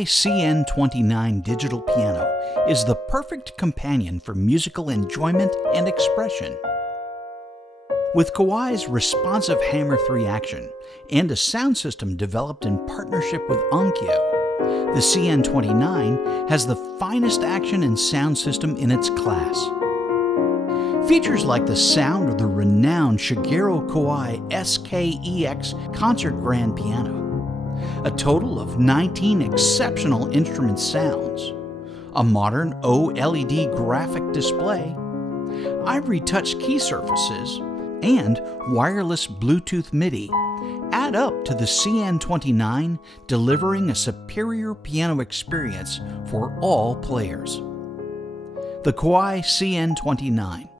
Kawai CN29 digital piano is the perfect companion for musical enjoyment and expression. With Kawai's responsive Hammer 3 action and a sound system developed in partnership with Onkyo, the CN29 has the finest action and sound system in its class. Features like the sound of the renowned Shigeru Kawai SKEX concert grand piano, a total of 19 exceptional instrument sounds, a modern OLED graphic display, ivory touch key surfaces, and wireless Bluetooth MIDI add up to the CN29 delivering a superior piano experience for all players. The Kawai CN29.